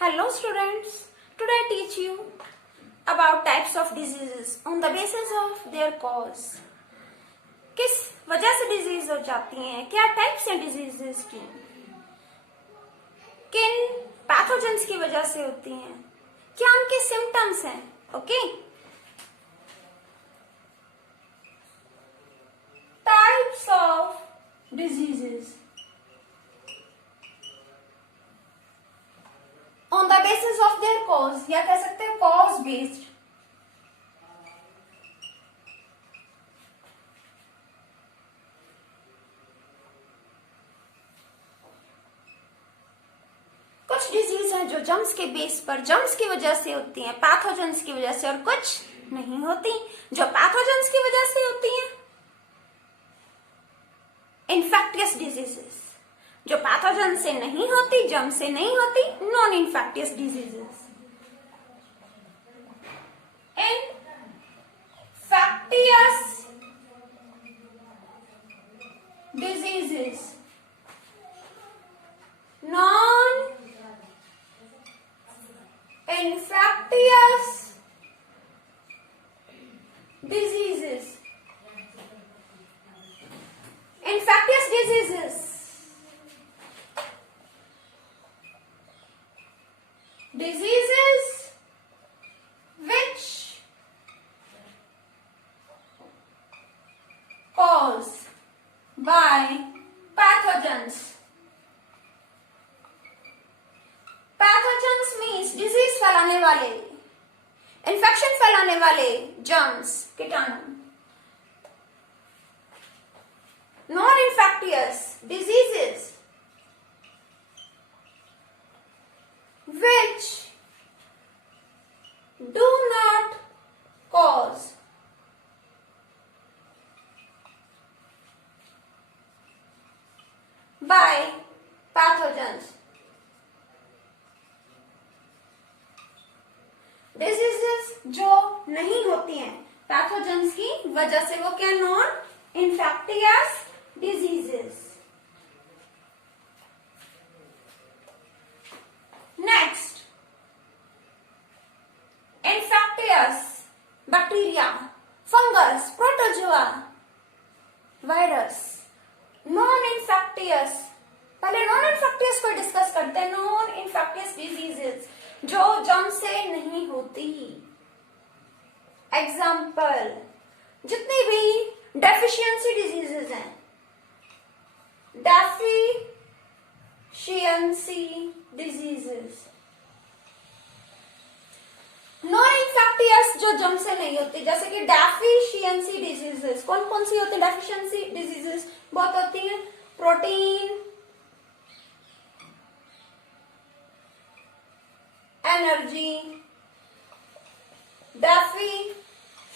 Hello students, today I teach you about types of diseases on the basis of their cause. किस वजह से disease हो जाती हैं, क्या टाइप्स हैं डिजीजेस की, किन पैथोजेंस की वजह से होती हैं, क्या उनके सिम्टम्स हैं. Okay, types of diseases on the basis of their cause, या कह सकते हैं कॉज बेस्ड. कुछ डिजीज हैं जो जर्म्स के बेस पर, जर्म्स की वजह से होती हैं, पैथोजेंस की वजह से, और कुछ नहीं होती जो पैथोजेंस की वजह से होती हैं. इन्फेक्टियस डिजीजेस जो पैथोजन से नहीं होती, जर्म से नहीं होती, non infectious diseases. Infectious diseases, non infectious diseases. Infectious diseases, diseases which caused by pathogens. Pathogens means disease फैलाने वाले, इन्फेक्शन फैलाने वाले जर्म्स, कीटाणु. Non-infectious diseases which do not cause by pathogens. Diseases जो नहीं होती हैं पैथोजेंस की वजह से, वो क्या, non infectious diseases. Next, infectious bacteria, fungus, protozoa, virus. Non-infectious, पहले non-infectious को डिस्कस करते हैं. Non-infectious diseases जो जर्म से नहीं होती. एग्जाम्पल, जितनी भी डेफिशिएंसी डिजीजेस हैं, डेफिशिएंसी डिजीजेस, नॉन इन्फेक्टियस जो जर्म से नहीं होती, जैसे कि डेफिशिएंसी डिजीजेस कौन कौन सी होती है? डेफिशिएंसी डिजीजेस बहुत होती है. Protein, energy, deficiency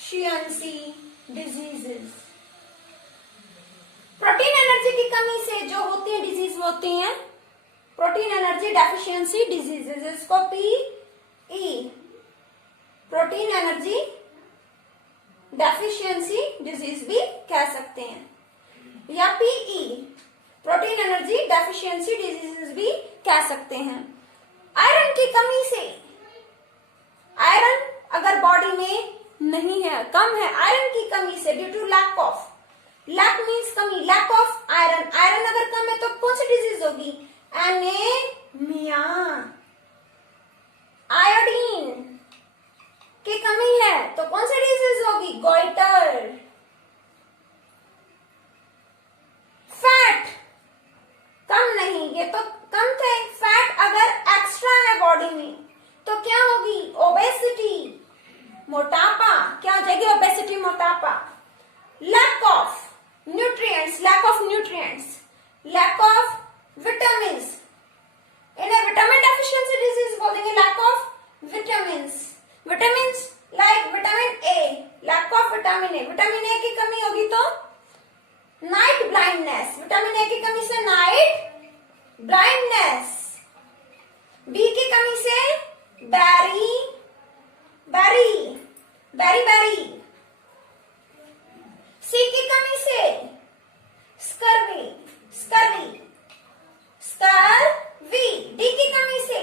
diseases. Protein energy की कमी से जो होती है डिजीज, वो होती हैं प्रोटीन एनर्जी डेफिशिएंसी डिजीजेस. इसको PE, protein energy deficiency disease भी कह सकते हैं, या PE, protein energy deficiency diseases भी कह सकते हैं. आयरन की कमी से, आयरन अगर बॉडी में नहीं है, कम है, आयरन की कमी से, due to lack of, lack means कमी, लैक ऑफ आयरन, आयरन अगर कम है तो कौन सी डिजीज होगी? एनीमिया. आयोडीन की कमी है तो कौन सी डिजीज होगी? गोइटर. फैट कम नहीं, ये तो कम थे. फैट अगर एक्स्ट्रा है बॉडी में तो क्या होगी? ओबेसिटी, मोटापा. क्या हो जाएगी? ओबेसिटी, मोटापा. Lack of nutrients, lack of nutrients, lack of vitamins. इन्हें विटामिन डेफिशिएंसी डिजीज बोल देंगे. Lack of vitamins, vitamins like vitamin A, lack of vitamin A. Vitamin A की कमी होगी तो नाइट ब्लाइंडनेस, विटामिन ए की कमी से नाइट ब्लाइंडनेस. बी की कमी से बैरी बैरी बैरी बैरी. सी की कमी से स्कर्वी स्कर्वी स्कर्वी. डी की कमी से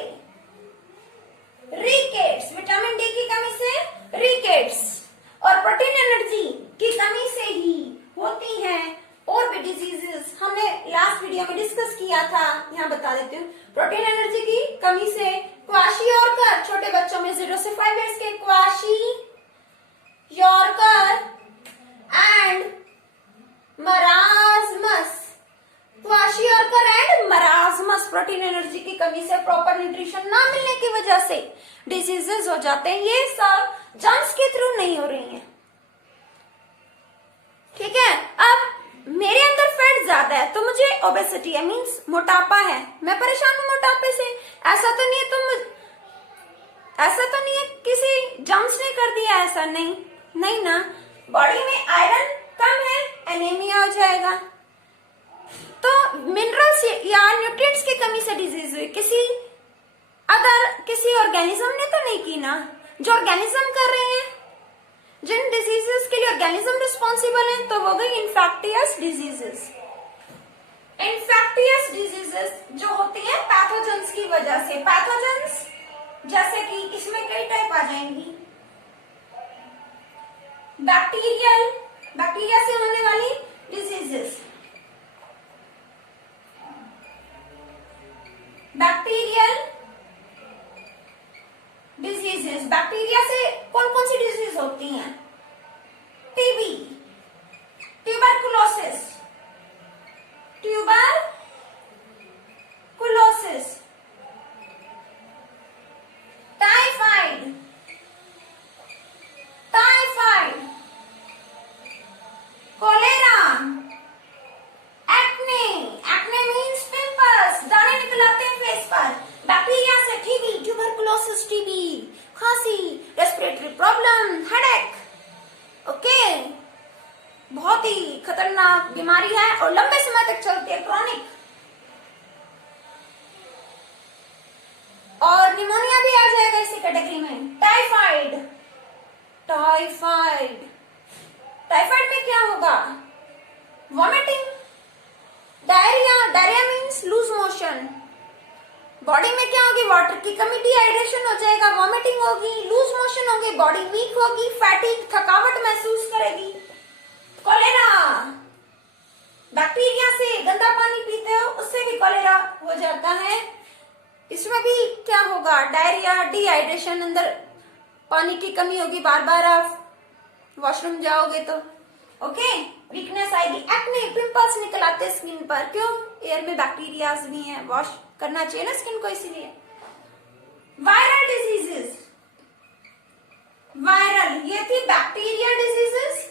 प्रोटीन एनर्जी की कमी से, प्रॉपर न्यूट्रिशन ना मिलने की वजह से डिजीजेस हो जाते हैं। ये सब जर्म्स के थ्रू नहीं हो रही हैं। ठीक है, अब मेरे अंदर फैट ज्यादा है तो मुझे ओबेसिटी है, मीन्स मोटापा है, मैं परेशान हूं मोटापे से। ऐसा तो नहीं है किसी जर्म्स ने कर दिया ऐसा, नहीं ना। बॉडी में आयरन कम है, एनीमिया हो जाएगा। तो मिनरल्स या न्यूट्रिएंट्स की कमी से डिजीज हुई, किसी ऑर्गेनिज्म ने तो नहीं की ना। जो ऑर्गेनिज्म कर रहे हैं, जिन डिजीजेस के लिए ऑर्गेनिज्म रिस्पॉन्सिबल है, तो वो गई इन्फेक्टियस डिजीजेस। इन्फेक्टियस डिजीजेस जो होती हैं पैथोजेंस की वजह से। पैथोजेंस जैसे कि इसमें कई टाइप आ जाएंगी। बैक्टीरिया से होने वाली डिजीजेस, बैक्टीरियल डिजीजेस। बैक्टीरिया से कौन कौन सी डिजीज होती हैं? TB, tuberculosis, typhoid, cholera, acne means pimples, दाने निकल आते हैं फेस पर। बैक्टीरिया से टीबी, ट्यूबरकुलोसिस, टीबी, खांसी, रेस्पिरेटरी प्रॉब्लम, हेडेक। ओके, बहुत ही खतरनाक बीमारी है और लंबे समय तक चलती है, क्रॉनिक। और निमोनिया भी आ जाएगा इसी कैटेगरी में। टाइफाइड में क्या होगा? Vomiting, diarrhoea means loose motion. Body में क्या होगी? वाटर की कमी, डिहाइड्रेशन हो जाएगा, वॉमिटिंग होगी, लूज मोशन होगी, बॉडी वीक होगी, फैटिग, थकावट महसूस करेगी। कोलेरा, बैक्टीरिया से गंदा पानी पीते हो उससे भी कोलेरा हो जाता है। इसमें भी क्या होगा? डायरिया, डिहाइड्रेशन, अंदर पानी की कमी होगी, बार बार आप वॉशरूम जाओगे तो। ओके, वीकनेस आएगी, एक्ने, पिंपल्स निकल आते हैं स्किन पर। क्यों? एयर में बैक्टीरिया भी हैं, वॉश करना चाहिए ना स्किन को, इसीलिए। वायरल डिजीजेस, ये थी बैक्टीरियल डिजीजेस।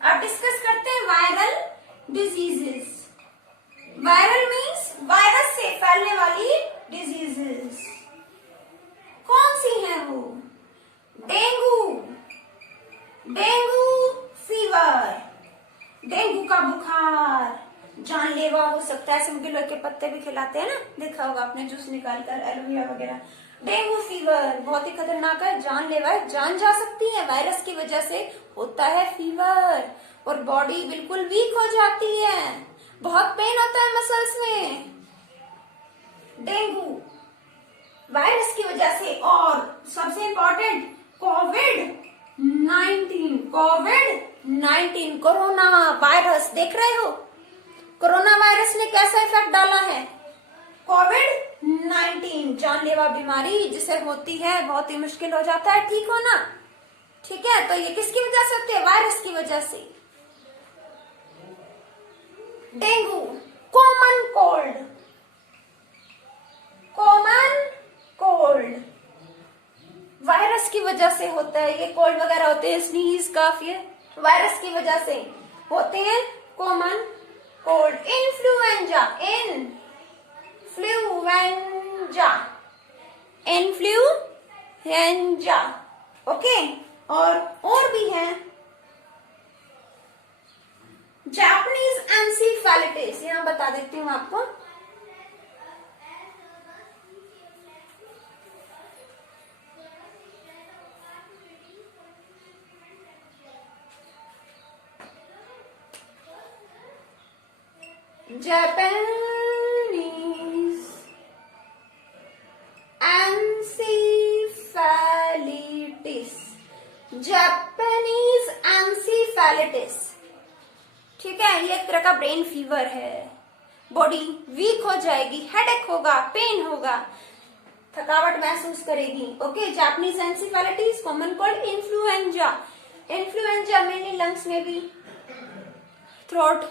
अब डिस्कस करते हैं viral diseases. Viral means virus से फैलने वाली डिजीजेस। कौन सी है वो? डेंगू फीवर, डेंगू का बुखार जानलेवा हो सकता है। समगिलो के पत्ते भी खिलाते हैं ना, देखा होगा आपने, जूस निकाल कर, एलोवेरा वगैरह। डेंगू फीवर बहुत ही खतरनाक है, जानलेवा है, जान जा सकती है। वायरस की वजह से होता है फीवर और बॉडी बिल्कुल वीक हो जाती है, बहुत पेन होता है मसल्स में। डेंगू वायरस की वजह से। और सबसे इंपॉर्टेंट कोविड-19 कोरोना वायरस। देख रहे हो कोरोना वायरस ने कैसा इफेक्ट डाला है? कोविड-19 जानलेवा बीमारी जिसे होती है, बहुत ही मुश्किल हो जाता है ठीक होना। ठीक है, तो ये किसकी वजह से होती है? वायरस की वजह से। डेंगू, कॉमन कोल्ड वायरस की वजह से होता है। ये कोल्ड वगैरह होते हैं, स्नीज, कफ, ये वायरस की वजह से होते हैं। Common cold. Influenza, okay. और भी है जापानीज एनसीफेलिटिस, यहां बता देती हूँ आपको। जापानीज एनसीफेलिटिस, ठीक है, ये एक तरह का ब्रेन फीवर है। बॉडी वीक हो जाएगी, हेडेक होगा, पेन होगा, थकावट महसूस करेगी। Okay, Japanese encephalitis, common cold, influenza mainly lungs में भी, थ्रोट,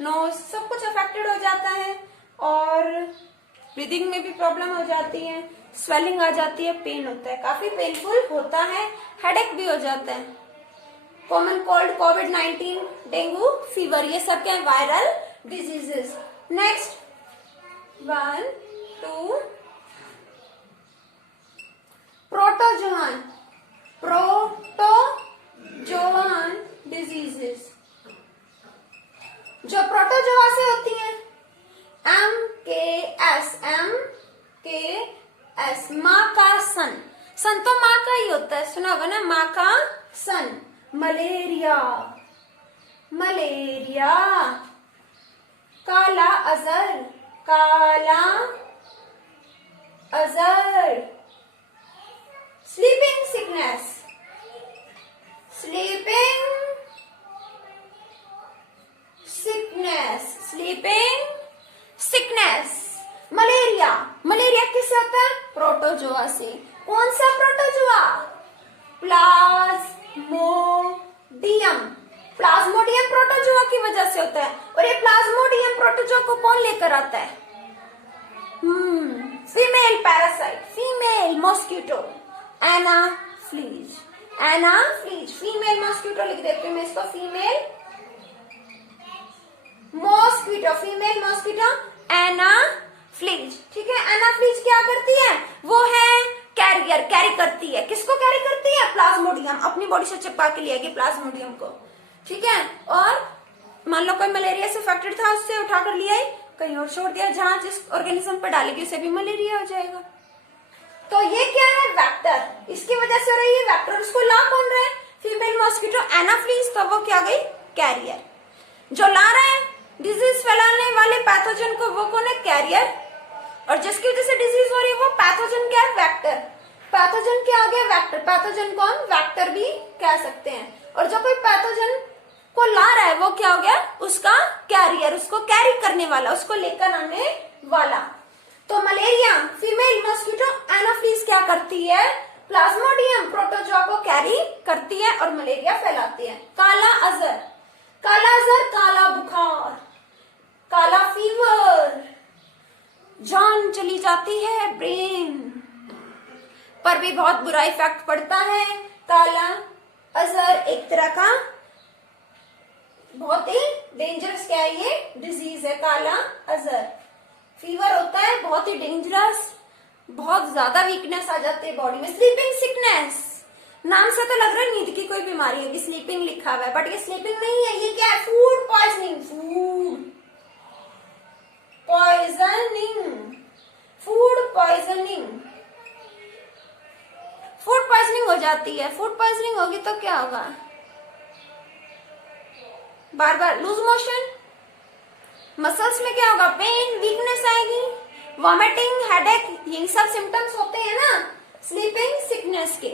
नोज, सब कुछ अफेक्टेड हो जाता है। और ब्रीदिंग में भी प्रॉब्लम हो जाती है, स्वेलिंग आ जाती है, पेन होता है, काफी पेनफुल होता है, हेडेक भी हो जाता है। कॉमन कोल्ड, कोविड-19, डेंगू फीवर, ये सब क्या है, viral diseases. Next 1 2 protozoan, protozoan diseases जो प्रोटोजोआ से होती हैं, MKS, माँ का सन, सन तो माँ का ही होता है, सुना होगा ना, माँ का सन। मलेरिया, मलेरिया, काला अजहर, काला Azhar, sleeping sickness, sleeping sickness, sleeping sickness. Malaria, malaria किससे होता है, प्रोटोजोआ से। कौन सा प्रोटोजोआ, प्लाज्मोडियम, प्लाज्मोडियम प्रोटोजोआ की वजह से होता है। और ये प्लाज्मोडियम प्रोटोजोआ को कौन लेकर आता है, female parasite, female mosquito, Anopheles, Anopheles, female mosquito लिख देती हूँ मैं इसको, female mosquito, female mosquito Anopheles, ठीक है। एनाफ्लीज क्या करती है, वो है कैरियर, कैरी करती है, किसको कैरी करती है, प्लाज्मोडियम, अपनी बॉडी से चिपका के लिया प्लाज्मोडियम को, ठीक है। और मान लो कोई मलेरिया से अफेक्टेड था, उससे उठाकर लिया कहीं और छोड़ दिया, जहां जिस ऑर्गेनिज्म पर डालेगी उसे भी मलेरिया हो जाएगा। तो ये क्या है, वेक्टर, इसकी वजह से हो रही है वेक्टर। उसको ला कौन रहा है, फीमेल मॉस्किटो एनाफ्लीज, तो वो क्या गई, कैरियर। जो ला रहा है डिजीज फैलाने वाले पैथोजन को, वो कौन है, कैरियर। और जिसकी वजह से डिजीज हो रही है वो पैथोजन क्या है, वेक्टर। पैथोजन क्या आ गया, वेक्टर। पैथोजन कौन, वेक्टर भी कह सकते हैं। और जो कोई पैथोजन को ला रहा है वो क्या हो गया, उसका कैरियर, उसको कैरी करने वाला, उसको लेकर आने वाला। तो मलेरिया, फीमेल मॉस्किटो एनाफ्लीज क्या करती है, प्लाज्मोडियम प्रोटोजोआ को कैरी करती है और मलेरिया फैलाती है। काला अजहर, काला अजहर, काला बुखार, काला फीवर, जान चली जाती है, ब्रेन पर भी बहुत बुरा इफेक्ट पड़ता है। काला अजहर एक तरह का बहुत ही डेंजरस क्या है, ये डिजीज है काला अजहर। फीवर होता है बहुत ही डेंजरस, बहुत ज्यादा वीकनेस आ जाती है बॉडी में। स्लीपिंग सिकनेस, नाम से तो लग रहा है नींद की कोई बीमारी है, स्लीपिंग लिखा हुआ है, बट ये स्लीपिंग नहीं है, ये क्या है, food poisoning, food poisoning, food poisoning, food poisoning हो जाती है। फूड पॉइजनिंग होगी तो क्या होगा, बार बार लूज मोशन, मसल्स में क्या होगा, पेन, वीकनेस आएगी, वॉमिटिंग, हेडेक, यही सब सिम्टम्स होते हैं ना स्लीपिंग सिकनेस के।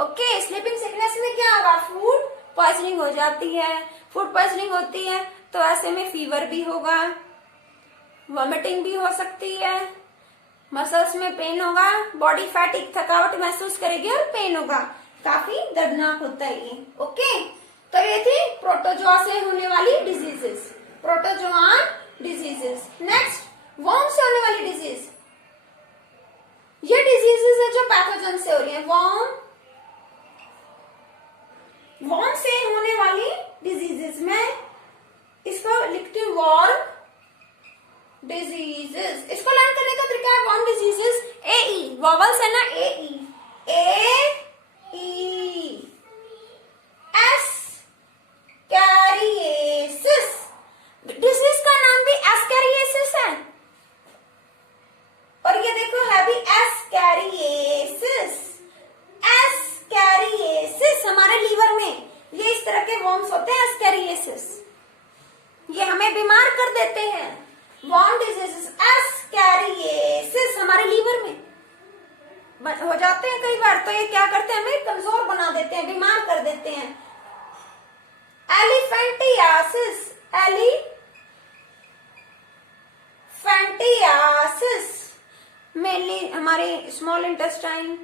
ओके, स्लीपिंग सिकनेस में क्या होगा, फूड पॉइजनिंग हो जाती है। फूड पॉइजनिंग होती है तो ऐसे में फीवर भी होगा, वॉमिटिंग भी हो सकती है, मसल्स में पेन होगा, बॉडी फैटिक, थकावट महसूस करेगी और पेन होगा, काफी दर्दनाक होता है ये। ओके, तो ये थी प्रोटोजोआ से होने वाली diseases, protozoan diseases. Next, worm से होने वाली डिजीज, ये डिजीजेस है जो पैथोजन से हो रही है। वर्म से होने वाली डिजीजेस, मैं इसको लिखती हूँ वर्म डिजीजेस। इसको लर्न करने का तरीका है, वर्म डिजीजेस, AE, वॉवल्स है ना, AE, एस कैरिएसिस, डिजीज का नाम भी एस्कैरिएसिस है, और ये देखो है भी एस्कैरिएसिस, एस्कैरिएसिस हमारे लीवर में ये इस तरह के वर्म्स होते हैं, एस्कैरिएसिस, ये हमें बीमार कर देते हैं। वर्म डिजीजेस, एस्कैरिएसिस हमारे लीवर में हो जाते हैं कई बार, तो ये क्या करते हैं, हमें कमजोर बना देते हैं, बीमार कर देते हैं। एलिफेंटियासिस, एलिफेंटियासिस मेनली हमारे स्मॉल इंटेस्टाइन,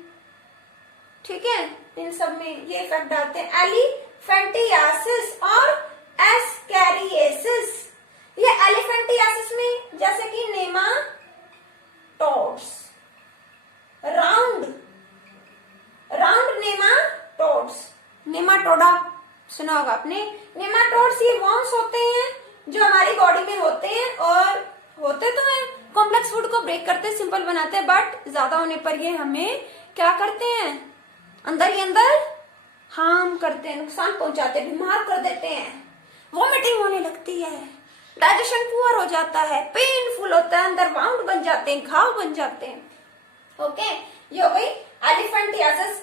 ठीक है, इन सब में ये इफेक्ट डालते हैं। एलिफेंटियासिस और एस्कैरिएसिस, ये एलिफेंटियासिस में जैसे कि नेमाटोड्स, राउंड नेमाटोड्स, नेमाटोडा सुना होगा आपने। नेमाटोड्स ये वर्म्स होते हैं जो हमारी बॉडी में होते हैं और होते तो हैं, कॉम्प्लेक्स फूड को ब्रेक करते हैं, सिंपल बनाते हैं, बट ज्यादा होने पर ये हमें क्या करते हैं, अंदर ही अंदर हार्म करते हैं, नुकसान पहुंचाते हैं, बीमार कर देते हैं, वॉमिटिंग होने लगती है, डाइजेशन पुअर हो जाता है, पेनफुल होता है, अंदर वाउंड बन जाते हैं, घाव बन जाते हैं। ओके, ये हो गई एलिफेंटियासिस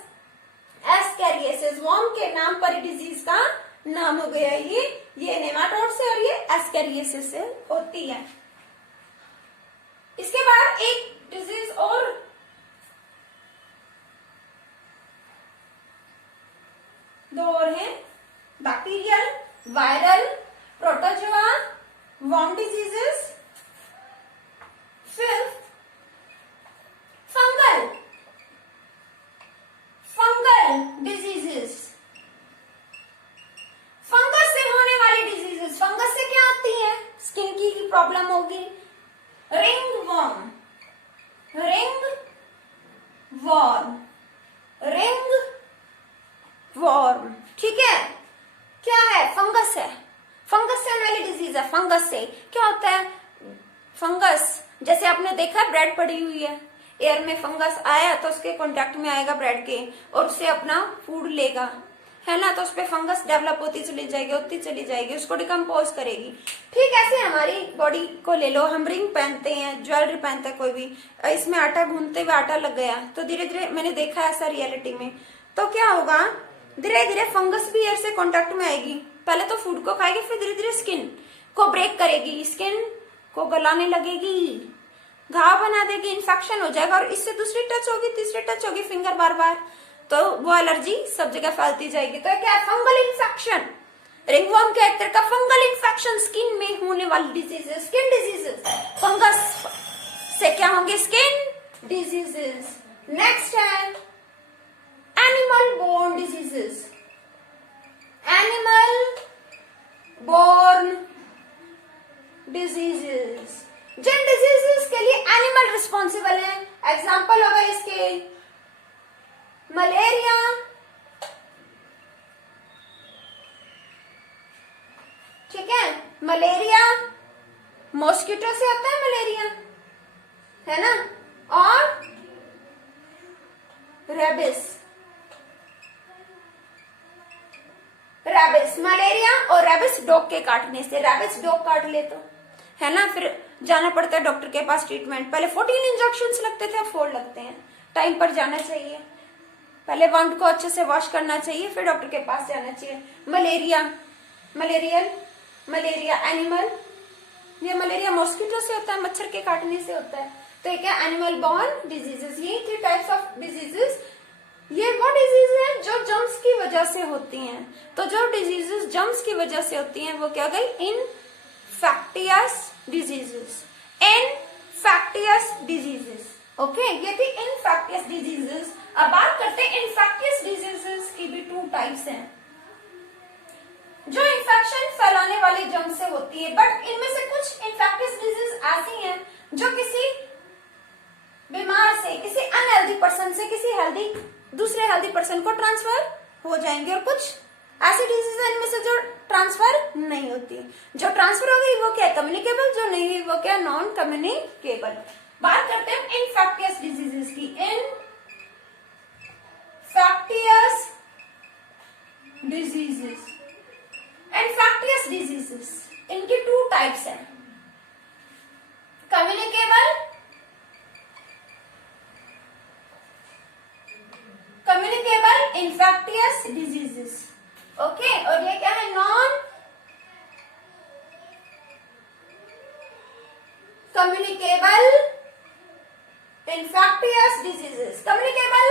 एस्कैरियोसिस, वर्म के नाम पर डिजीज का नाम हो गया ये नेमाटोड से और ये एस्कैरियोसिस से होती है। इसके बाद एक डिजीज और दो और हैं, bacterial, viral, protozoa, worm diseases, fifth fungal diseases, fungus से होने वाली डिजीजेस। फंगस से क्या आती है, स्किन की प्रॉब्लम होगी, रिंग वर्म, ठीक है, क्या है, फंगस है, फंगस से होने वाली डिजीज है। फंगस से क्या होता है, फंगस जैसे आपने देखा ब्रेड पड़ी हुई है, एयर में फंगस आया तो उसके कांटेक्ट में आएगा ब्रेड के और उससे अपना फूड लेगा, है ना, तो उस पर फंगस डेवलप होती चली जाएगी, उसको डिकम्पोज करेगी। ठीक ऐसे हमारी बॉडी को ले लो, हम रिंग पहनते हैं, ज्वेलरी पहनते हैं, कोई भी, इसमें आटा गूंथते हुए आटा लग गया तो धीरे धीरे, मैंने देखा ऐसा रियलिटी में, तो क्या होगा, धीरे धीरे फंगस भी एयर से कांटेक्ट में आएगी, पहले तो फूड को खाएगी, फिर धीरे धीरे स्किन को ब्रेक करेगी, स्किन को गलाने लगेगी, घाव बना देगी, इन्फेक्शन हो जाएगा और इससे दूसरी टच होगी, तीसरी टच होगी, फिंगर बार बार, तो वो एलर्जी सब जगह फैलती जाएगी। तो क्या है, फंगल इन्फेक्शन, रिंगवर्म के एक तरह का फंगल इन्फेक्शन, स्किन में होने वाली डिजीजेस, स्किन डिजीजेस, फंगस से क्या होंगे, स्किन डिजीजेस। नेक्स्ट है animal borne diseases, animal borne diseases, जिन डिजीजेस के लिए एनिमल रिस्पॉन्सिबल है, एग्जाम्पल होगा इसके मलेरिया, ठीक है, मलेरिया मॉस्किटो से होता है मलेरिया, है ना, और रेबिस, मलेरिया और रेबिस डॉग के काटने से, रेबिस डॉग काट ले तो, है ना, फिर जाना पड़ता है डॉक्टर के पास ट्रीटमेंट, पहले 14 इंजेक्शंस लगते थे, अब 4 लगते हैं, टाइम पर जाना चाहिए, पहले वाउंड को अच्छे से वॉश करना चाहिए, फिर डॉक्टर के पास जाना चाहिए। मलेरिया एनिमल, ये मलेरिया मॉस्किटो से होता है, मच्छर के काटने से होता है, तो ये क्या, एनिमल बोर्न डिजीजेस, ये 3 टाइप्स ऑफ डिजीजेस। ये वो डिजीज है जो जर्म्स की वजह से होती हैं, तो जो डिजीजेस जर्म्स की वजह से होती हैं वो क्या गई, इनफेक्टियस डिजीजेस, ओके, ये थी इनफेक्टियस डिजीजेस। अब बात करते हैं इनफेक्टियस डिजीजेस की भी 2 टाइप्स हैं, जो इन्फेक्शन फैलाने वाले जर्म से होती है, बट इनमें से कुछ इन्फेक्टियस डिजीज ऐसी हैं जो किसी बीमार से, किसी अनहेल्दी पर्सन से किसी हेल्दी दूसरे हेल्दी पर्सन को ट्रांसफर हो जाएंगे, और कुछ ऐसी डिजीज है इनमें से जो ट्रांसफर नहीं होती, जो ट्रांसफर हो गई वो क्या, कम्युनिकेबल, जो नहीं हुई वो क्या, नॉन कम्युनिकेबल। बात करते हैं इनफेक्टियस डिजीजेस की, इनफेक्टियस डिजीजेस इनकी 2 टाइप्स हैं, कम्युनिकेबल इन्फेक्टियस डिजीजेस, ओके, और ये क्या है, non communicable infectious diseases. Communicable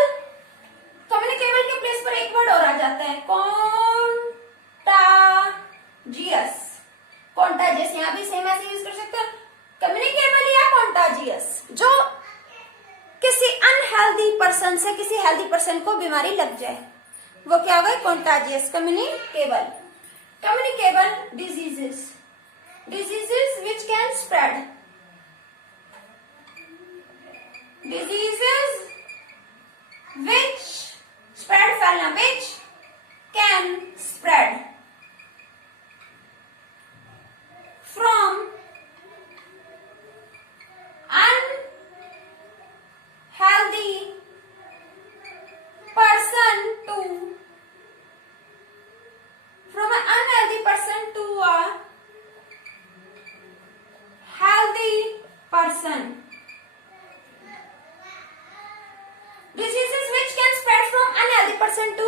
के प्लेस पर एक वर्ड और आ जाता है, कॉन्टाजियस, यहाँ भी सेम ऐसे यूज कर सकते हैं, कम्युनिकेबल या कॉन्टाजियस, जो किसी अनहेल्दी पर्सन से किसी हेल्दी पर्सन को बीमारी लग जाए, वो क्या होगा, contagious. Communicable diseases which can spread, diseases which spread फैलना, which can spread from unhealthy person to from an unhealthy person to a healthy person. Diseases which can spread from unhealthy person to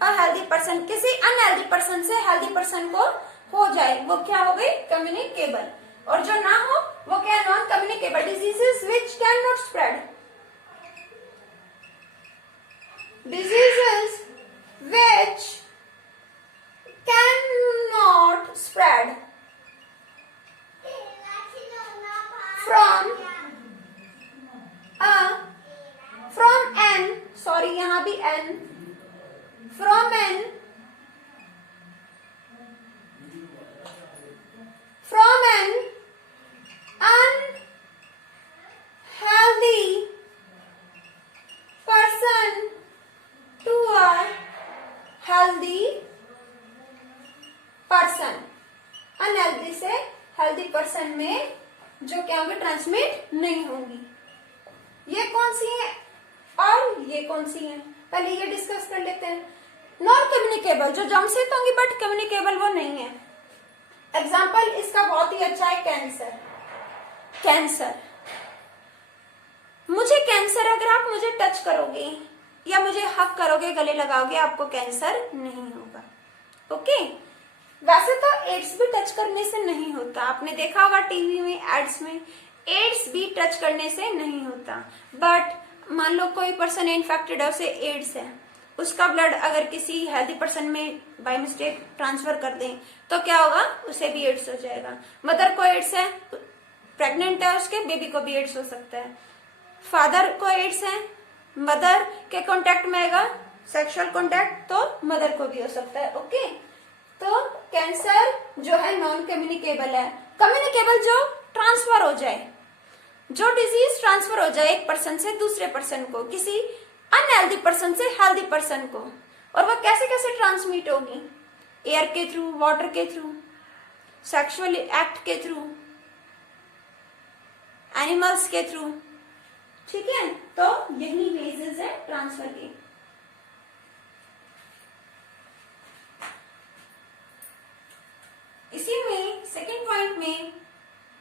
a healthy person. किसी unhealthy person से healthy person को हो जाए, वो क्या हो गई? कम्युनिकेबल. और जो ना हो वो क्या? Non communicable. Diseases which cannot spread. Diseases which cannot spread from an, sorry यहां भी n, from an unhealthy person to a healthy person. Unhealthy से हेल्दी पर्सन में जो क्या होंगे? ट्रांसमिट नहीं होंगी. ये कौन सी है और ये कौन सी है? पहले ये डिस्कस कर लेते हैं. नॉन कम्युनिकेबल, जो जम से तो होंगी बट कम्युनिकेबल वो नहीं है. एग्जाम्पल इसका बहुत ही अच्छा है कैंसर. कैंसर, मुझे कैंसर, अगर आप मुझे टच करोगे या मुझे हक करोगे, गले लगाओगे, आपको कैंसर नहीं होगा. ओके. वैसे तो एड्स भी टच करने से नहीं होता. आपने देखा होगा टीवी में, एड्स में, एड्स भी टच करने से नहीं होता. बट मान लो कोई पर्सन इन्फेक्टेड है, उसे एड्स है, उसका ब्लड अगर किसी हेल्दी पर्सन में बाय मिस्टेक ट्रांसफर कर दें तो क्या होगा? उसे भी एड्स हो जाएगा. मदर को एड्स है, प्रेग्नेंट है, उसके बेबी को भी एड्स हो सकता है. फादर को एड्स है, मदर के कांटेक्ट में आएगा सेक्सुअल कांटेक्ट, तो मदर को भी हो सकता है. ओके. तो कैंसर जो है नॉन कम्युनिकेबल है. कम्युनिकेबल जो ट्रांसफर हो जाए, जो डिजीज ट्रांसफर हो जाए एक पर्सन से दूसरे पर्सन को, किसी अनहेल्दी पर्सन से हेल्दी पर्सन को. और वो कैसे कैसे ट्रांसमिट होगी? एयर के थ्रू, वाटर के थ्रू, सेक्सुअल एक्ट के थ्रू, एनिमल्स के थ्रू. ठीक है. तो यही बेसिस है ट्रांसफर की. इसी में सेकंड पॉइंट में,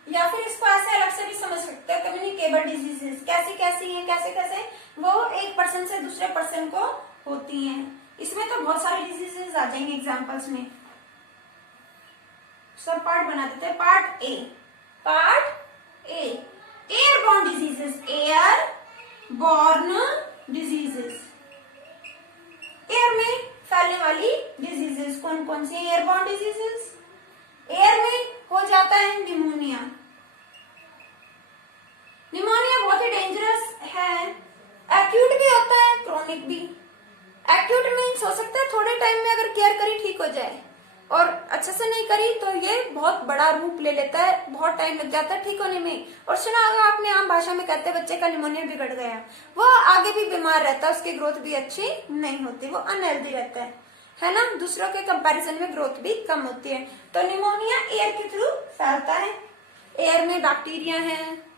या फिर इसको ऐसे अलग से भी समझ सकते हो, कम्युनिकेबल डिजीजेस कैसी कैसी हैं, कैसे कैसे वो एक पर्सन से दूसरे पर्सन को होती हैं. इसमें तो बहुत सारे डिजीजेस आ जाएंगे एग्जांपल्स में. सब पार्ट बना देते हैं. Part A. Airborne diseases. Airborne diseases, air में फैलने वाली डिजीजेस कौन कौन सी है? Airborne diseases. एयर में हो जाता है निमोनिया. निमोनिया बहुत ही डेंजरस है. एक्यूट भी होता है, क्रोनिक भी. एक्यूट मीन्स हो सकता है थोड़े टाइम में अगर केयर करी ठीक हो जाए, और अच्छे से नहीं करी तो ये बहुत बड़ा रूप ले लेता है, बहुत टाइम लग जाता है ठीक होने में. और सुना होगा आपने, आम भाषा में कहते हैं बच्चे का निमोनिया बिगड़ गया, वो आगे भी बीमार रहता है, उसकी ग्रोथ भी अच्छी नहीं होती, वो अनहेल्दी रहता है ना. दूसरों के कंपैरिजन में ग्रोथ भी कम होती है. तो निमोनिया एयर के थ्रू फैलता है. एयर में बैक्टीरिया है,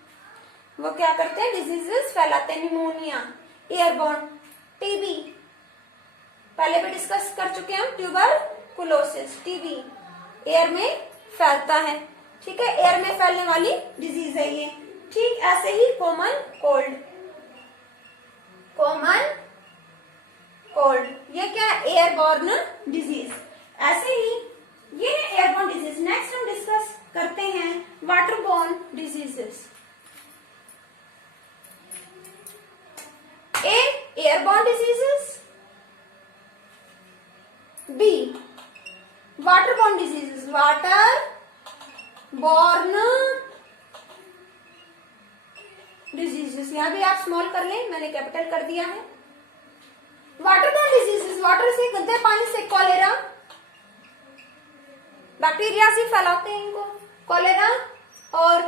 वो क्या करते हैं? डिजीजेस फैलाते हैं. Pneumonia, airborne. टीबी पहले भी डिस्कस कर चुके हैं हम. ट्यूबरकुलोसिस, टीबी एयर में फैलता है. ठीक है. एयर में फैलने वाली डिजीज है ये. ठीक ऐसे ही कॉमन कोल्ड. ये क्या है? Airborne disease. ऐसे ही ये है एयरबॉर्न डिजीज. नेक्स्ट हम डिस्कस करते हैं waterborne diseases. A, airborne diseases. B, waterborne diseases. Waterborne diseases, यहां भी आप स्मॉल कर लें, मैंने कैपिटल कर दिया है. वाटरबॉर्न डिजीजेस, वाटर से, गंदे पानी से. कॉलेरा, बैक्टीरिया से फैलाते हैं इनको. कॉलेरा और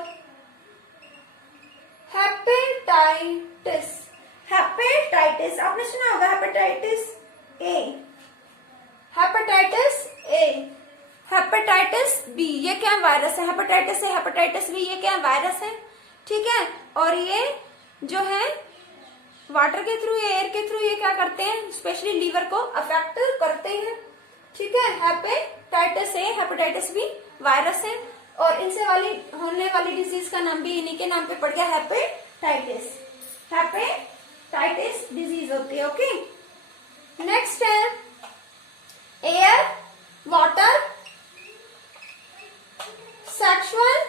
हेपेटाइटिस, हेपेटाइटिस आपने सुना होगा, hepatitis A, hepatitis A, hepatitis B, ये क्या वायरस है? हेपेटाइटिस ए, हेपेटाइटिस बी, ये क्या वायरस है? ठीक है, और ये जो है वाटर के थ्रू या एयर के थ्रू ये क्या करते हैं? स्पेशली लीवर को अफेक्ट करते हैं। ठीक है, hepatitis A, hepatitis B virus है, और इनसे होने वाली डिजीज का नाम भी इन्हीं के नाम पे पड़ गया, हेपेटाइटिस। हेपेटाइटिस डिजीज होती है। ओके, नेक्स्ट है air, water, sexual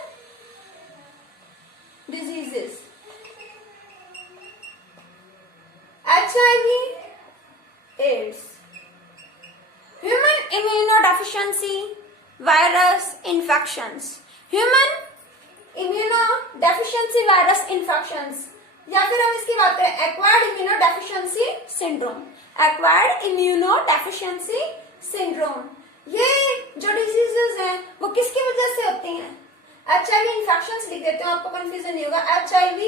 diseases, HIV, AIDS, human immunodeficiency virus infections, human immunodeficiency virus infections, या फिर हम इसकी बात करें acquired immunodeficiency syndrome, acquired immunodeficiency syndrome। ये जो डिजीजेस हैं वो किसकी वजह से होती हैं? HIV इन्फेक्शन लिख देते हो, आपको कंफ्यूजन नहीं होगा। HIV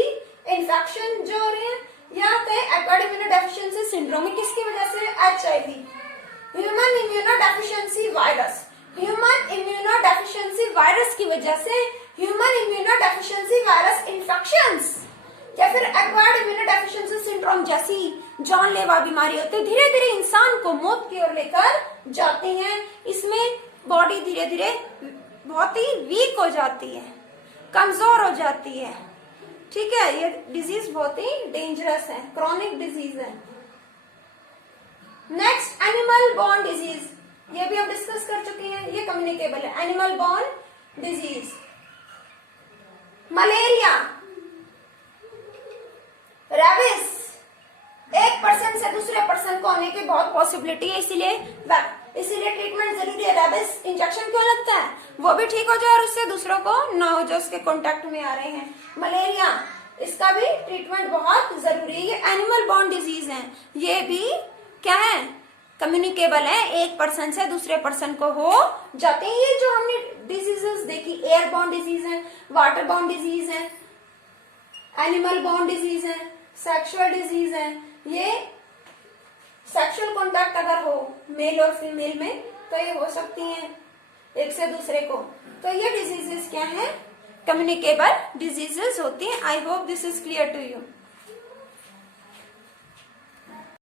इन्फेक्शन जो हो रही है या एक्वायर्ड इम्यूनोडेफिशिएंसी सिंड्रोम में किसकी वजह से? HIV, human immunodeficiency virus, human immunodeficiency virus की वजह से ह्यूमन इम्यूनोडेफिशिएंसी वायरस इन्फेक्शंस, या फिर एक्वायर्ड इम्यूनोडेफिशिएंसी सिंड्रोम जैसी जानलेवा बीमारी होती है, धीरे धीरे इंसान को मौत की ओर लेकर जाती हैं। इसमें बॉडी धीरे धीरे बहुत ही वीक हो जाती है, कमजोर हो जाती है। ठीक है, ये डिजीज बहुत ही डेंजरस है, क्रॉनिक डिजीज है। नेक्स्ट एनिमल बोर्न डिजीज, ये भी हम डिस्कस कर चुके हैं, ये कम्युनिकेबल है। Animal borne disease, malaria, rabies, एक पर्सन से दूसरे पर्सन को होने की बहुत पॉसिबिलिटी है, इसीलिए ट्रीटमेंट जरूरी है। रेबिस इंजेक्शन क्यों लगता है? वो भी ठीक हो जाए और उससे दूसरों को ना हो जो उसके कांटेक्ट में आ रहे हैं। मलेरिया, इसका भी ट्रीटमेंट बहुत जरूरी है। ये एनिमल बोर्न डिजीज है, ये भी क्या है? कम्युनिकेबल है, एक पर्सन से दूसरे पर्सन को हो जाते हैं। ये जो हमने डिजीजेस देखी, एयर बोर्न डिजीज है, वाटर बोर्न डिजीज है, एनिमल बोर्न डिजीज है, सेक्सुअल डिजीज है। ये सेक्सुअल कॉन्टैक्ट अगर हो मेल और फीमेल में तो ये हो सकती हैं एक से दूसरे को। तो ये डिजीजेस क्या है? कम्युनिकेबल डिजीजेस होती हैं। I hope this is clear to you.